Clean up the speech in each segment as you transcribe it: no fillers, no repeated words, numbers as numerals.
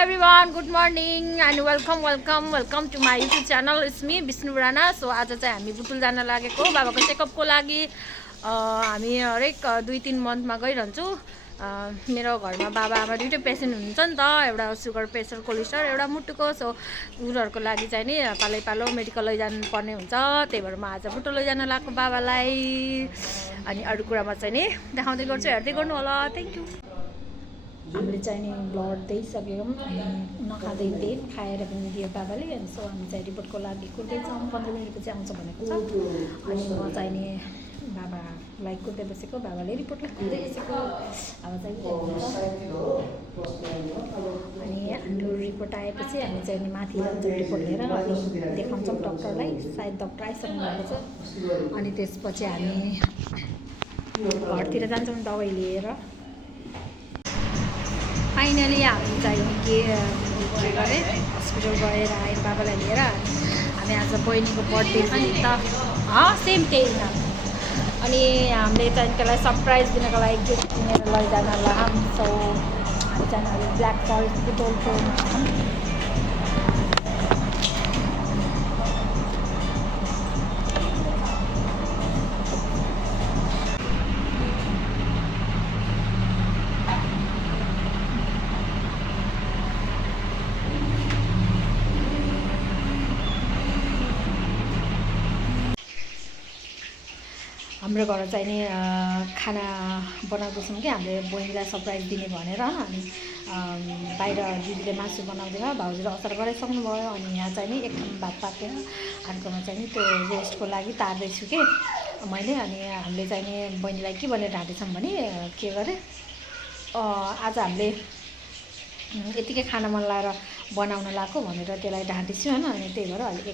everyone, good morning and welcome to my YouTube channel. It's me Vishnu Burana. So आज चाहिँ हामी बुटुल जान लागेको बाबाको चेकअपको लागि हामी हरेक 2-3 मन्थमा गइरहन्छु। मेरो घरमा बाबा आमा दुईटै पेसेन्ट हुनुहुन्छ नि त, एउटा सुगर प्रेसर कोलेस्ट्रल एउटा मुटुको। सो उनीहरूको लागि चाहिँ नि पालो मेडिकल लैजानु पर्ने हुन्छ। त्यही भएर म आज बुटुल लैजान लागेको बाबालाई। अनि अरू कुरामा चाहिँ नि देखाउँदै गर्छु, हेर्दै गर्नु होला। Thank you. हामीले चाहिँ नि ब्लड दिइसक्यौँ, नखाँदै थिएँ, खाएर पनि दियो बाबाले। अनि सो हामी चाहिँ रिपोर्टको लागि कुर्दैछौँ, 15 मिनटपछि आउँछ भनेको छ। अनि म चाहिँ नि बाबालाई कुर्दै बसेको, बाबाले रिपोर्टलाई कुर्दै बसेको। अब चाहिँ अनि हाम्रो रिपोर्ट आएपछि हामी चाहिँ नि माथि जान्छौँ रिपोर्ट लिएर, अनि देखाउँछौँ डक्टरलाई। सायद डक्टर आइसक्नु भएको छ। अनि त्यसपछि हामी घरतिर जान्छौँ दबाई लिएर। फाइनली हामी चाहिँ के गरेँ, हस्पिटल गएर आएर बाबालाई लिएर। हामी आज बहिनीको बर्थडे छ नि त, सेम त्यही नाम। अनि हामीले चाहिँ त्यसलाई सरप्राइज दिनको लागि गिफ्ट किनेर लैजान लाग्छौँ। हामी चाहिँ अहिले ब्ल्याक फरेस्ट बुटोलको हाम्रो घर चाहिँ नि खाना बनाउँदैछौँ कि हामीले बहिनीलाई सरप्राइज दिने भनेर। अनि बाहिर दिदीले मासु बनाउँदैन, भाउजूले अचार गराइसक्नु भयो। अनि यहाँ चाहिँ नि एक ठाउँ भात पाकेर अर्कोमा चाहिँ नि त्यो रेस्टको लागि तार्दैछु कि मैले। अनि हामीले चाहिँ नि बहिनीलाई के भनेर ढाँटेछौँ भने, के गरे आज हामीले यतिकै खाना मन लाएर बनाउन लगाएको भनेर त्यसलाई ढाँटेछु होइन। अनि त्यही भएर अहिले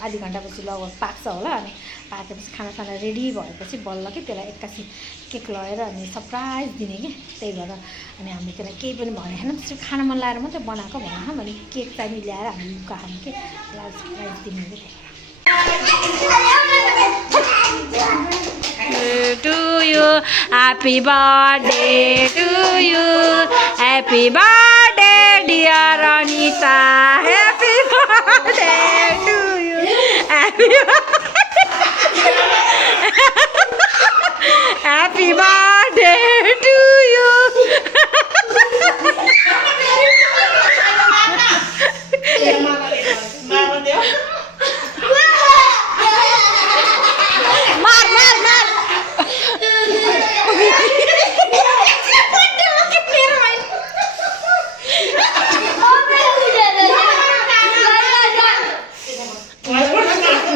आधी घन्टापछि लगभग पाक्छ होला। अनि पाकेपछि खानासाना रेडी भएपछि बल्ल कि त्यसलाई एक्कासी केक लगाएर अनि सरप्राइज दिने कि। त्यही भएर अनि हामीले त्यसलाई केही पनि भने होइन, त्यसरी खाना मन लाएर मात्रै बनाएको भनेर भने केक चाहिँ ल्याएर हामी लुगा खाौँ कि त्यसलाई सरप्राइज दिने कि। To you, happy birthday to you, happy birthday dear Anita, happy birthday to you, happy happy birthday to you.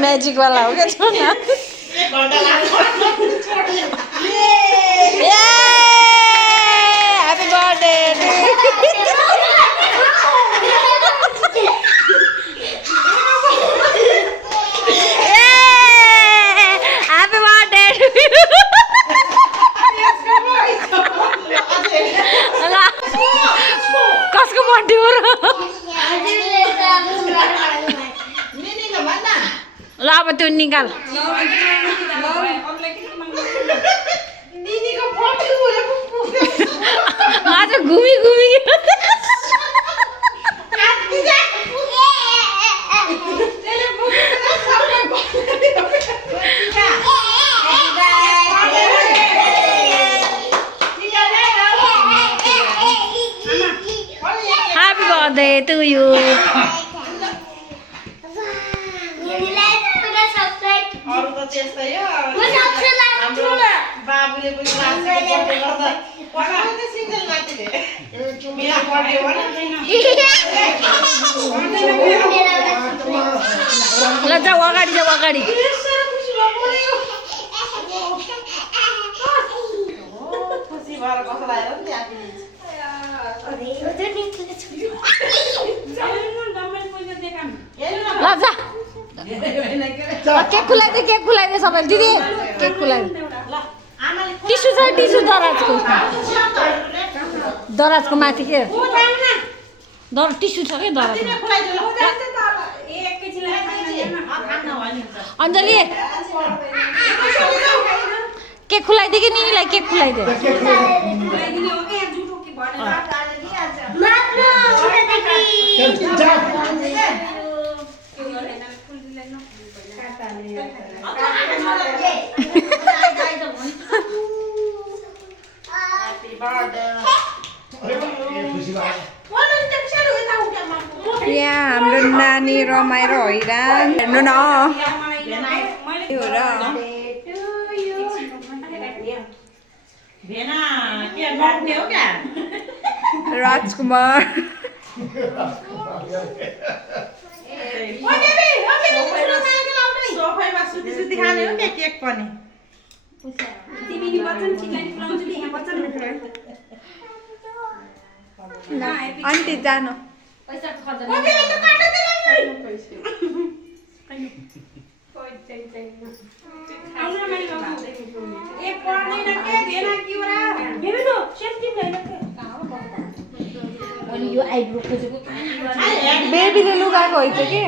Magic वाला हो गया छोड़ना। हैप्पी बर्थडे हैप्पी बर्थडे कसको बर्थडे हो र? ल अब त्यो निकाल। आज घुमी हैप्पी बर्थडे टु यू। बाबुले पनि ल जाऊ अगाडि जाऊ अगाडि। खुसी भएर कसो लाग्यो नि त्यहाँ ल जा केक खुलाइदे सबैले। दिदी केक खुलाइदे। टिस्यु छ, टिस्यु दराजको माथि के टिस्यु छ कि दराजमा। अञ्जली केक खुलाइदे कि निनीलाई केक खुलाइदे। यहाँ हाम्रो नानी रमाइरो हैरान हेर्नु न यो र भेना के लड्ने हो क्या राजकुमार सोफामा सुती सुती खाने हो क्या केक पनि आन्टी जानु यो आइब्रो खोजेको बेबीले लुगाएको होइन कि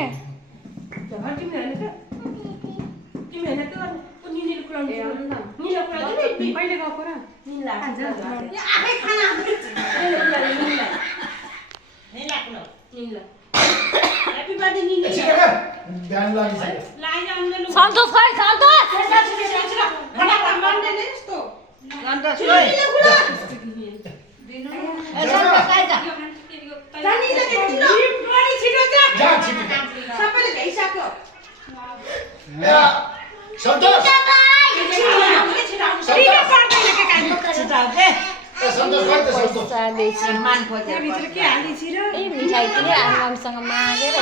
सन्तोष खै सन्तोष मिठाई किने आमासँग मागेर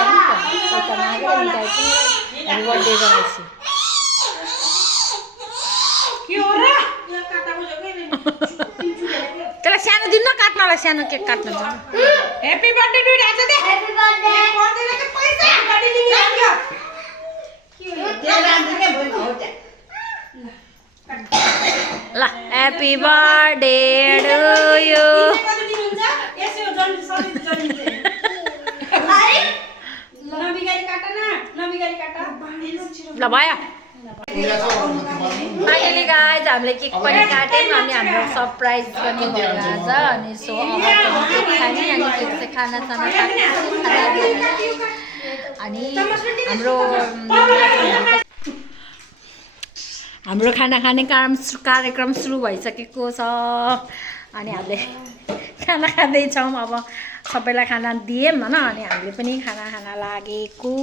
पैसा मागेर मिठाई किनेर बर्थडे गराइछु त्यसलाई सानो दिनु न काट्नलाई सानो केक काट्न जाउँ ह्यापी बर्थडे टु राजा दे ह्यापी बर्थडे के पैसा गाडी दिनु लाग्यो के राजा के भयो हो त ल ह्यापी बर्थडे टु यु ल भयो फाइनली गाइज हामीले केक पनि काट्यौँ अनि हाम्रो सरप्राइज पनि भयो आज अनि सो अब केक खाने अनि केक चाहिँ खानासाना अनि हाम्रो खाना खाने कार्यक्रम सुरु भइसकेको छ अनि हामीले खाना खाँदैछौँ अब सबैलाई खाना दियौँ होइन अनि हामीले पनि खाना खान लागेको